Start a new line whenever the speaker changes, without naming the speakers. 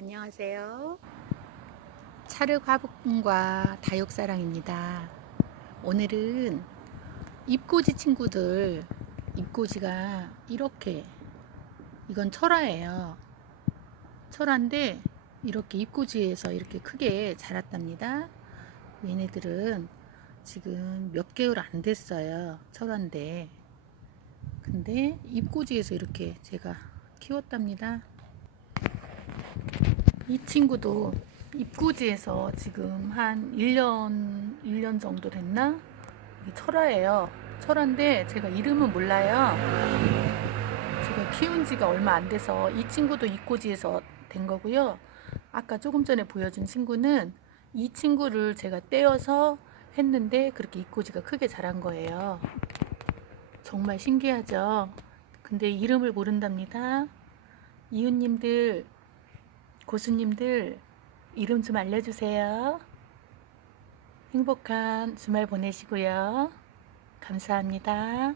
안녕하세요. 차르과북과 다육사랑입니다. 오늘은 입꼬지 친구들, 입꼬지가 이렇게, 이건 철화예요. 철화인데, 이렇게 입꼬지에서 이렇게 크게 자랐답니다. 얘네들은 지금 몇 개월 안 됐어요. 철화인데. 근데 입꼬지에서 이렇게 제가 키웠답니다. 이 친구도 입구지에서 지금 한 1년, 1년 정도 됐나? 철화예요. 철화인데 제가 이름은 몰라요. 제가 키운 지가 얼마 안 돼서 이 친구도 입꼬지에서 된 거고요. 아까 조금 전에 보여준 친구는 이 친구를 제가 떼어서 했는데 그렇게 입꼬지가 크게 자란 거예요. 정말 신기하죠? 근데 이름을 모른답니다. 이웃님들 고수님들 이름 좀 알려주세요. 행복한 주말 보내시고요. 감사합니다.